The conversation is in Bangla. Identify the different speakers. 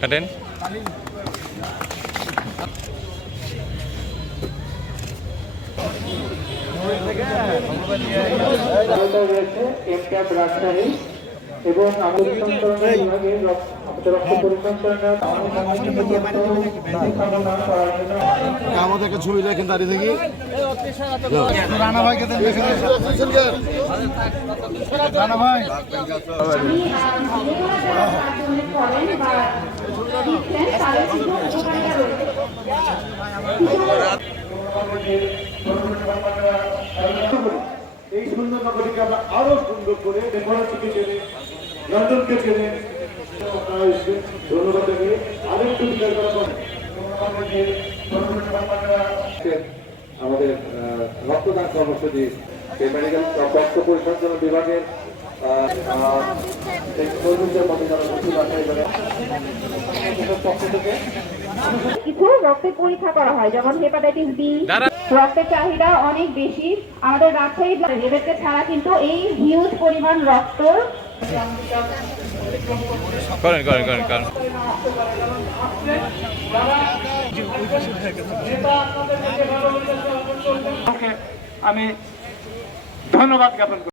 Speaker 1: কাটেন।
Speaker 2: রাজশাহী এবং আমাদের বিভাগে রক্ত আমাদের জন্য
Speaker 3: ছবি দেখেন দাঁড়িয়ে থেকে রানা ভাইকে রানা ভাই।
Speaker 2: এই সুন্দর নগরীকে আমরা আরও সুন্দর করে লন্ডনকে চেনে আপনারা এসেছেন। ধন্যবাদ জানিয়ে আরেকটু বিচার করা। আমাদের রক্তদান কর্মসূচি মেডিকেল রক্ত পরিসংখ্যান বিভাগের
Speaker 4: কিছু রক্তের পরীক্ষা করা হয় যেমন হেপাটাইটিস বি। রক্তের চাহিদা অনেক বেশি আমাদের রাজশাহী এদেরকে ছাড়া কিন্তু এই হিউজ পরিমাণ রক্ত
Speaker 1: করেন করেন করেন করেন।
Speaker 2: আমি ধন্যবাদ জ্ঞাপন